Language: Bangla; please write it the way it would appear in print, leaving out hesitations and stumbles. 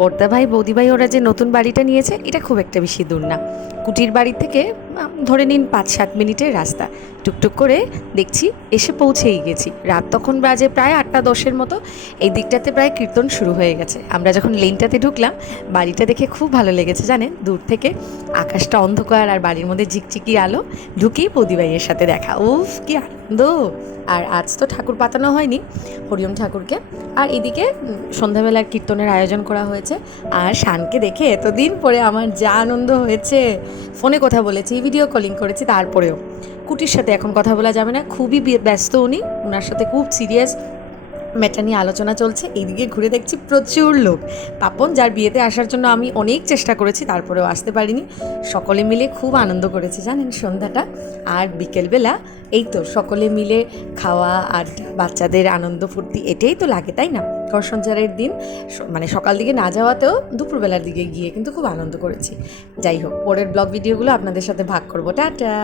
বড়দা ভাই বৌদি ভাই ওরা যে নতুন বাড়িটা নিয়েছে এটা খুব একটা বেশি দূর না, কুটির বাড়ি থেকে ধরে নিন 5-7 মিনিটের রাস্তা। টুকটুক করে দেখছি এসে পৌঁছেই গেছি। রাত তখন বাজে প্রায় 8টা-10-এর মতো। এই দিকটাতে প্রায় কীর্তন শুরু হয়ে গেছে। আমরা যখন লেনটাতে ঢুকলাম, বাড়িটা দেখে খুব ভালো লেগেছে জানেন। দূর থেকে আকাশটা অন্ধকার আর বাড়ির মধ্যে ঝিকঝিকি আলো, ঢুকেই বৌদি ভাইয়ের সাথে দেখা। উফ কি আনন্দ! আর আজ তো ঠাকুর পাতানো হয়নি, হরিওম ঠাকুরকে। আর এদিকে সন্ধ্যাবেলার কীর্তনের আয়োজন করা হয়েছে। আর শানকে দেখে এতদিন পরে আমার যা আনন্দ হয়েছে, ফোনে কথা বলেছি, ভিডিও কলিং করেছি, তারপরেও কুটির সাথে এখন কথা বলা যাবে না, খুবই ব্যস্ত উনি, ওনার সাথে খুব সিরিয়াস ম্যাটার নিয়ে আলোচনা চলছে। এইদিকে ঘুরে দেখছি প্রচুর লোক। পাপন, যার বিয়েতে আসার জন্য আমি অনেক চেষ্টা করেছি, তারপরেও আসতে পারিনি। সকলে মিলে খুব আনন্দ করেছি জানেন সন্ধ্যাটা। আর বিকেলবেলা এই তো সকলে মিলে খাওয়া, আড্ডা, বাচ্চাদের আনন্দ ফুর্তি, এটাই তো লাগে তাই না। ঘর সঞ্চারের দিন মানে সকাল দিকে না যাওয়াতেও দুপুরবেলার দিকে গিয়ে কিন্তু খুব আনন্দ করেছি। যাই হোক, পরের ব্লগ ভিডিওগুলো আপনাদের সাথে ভাগ করবো। টাটা।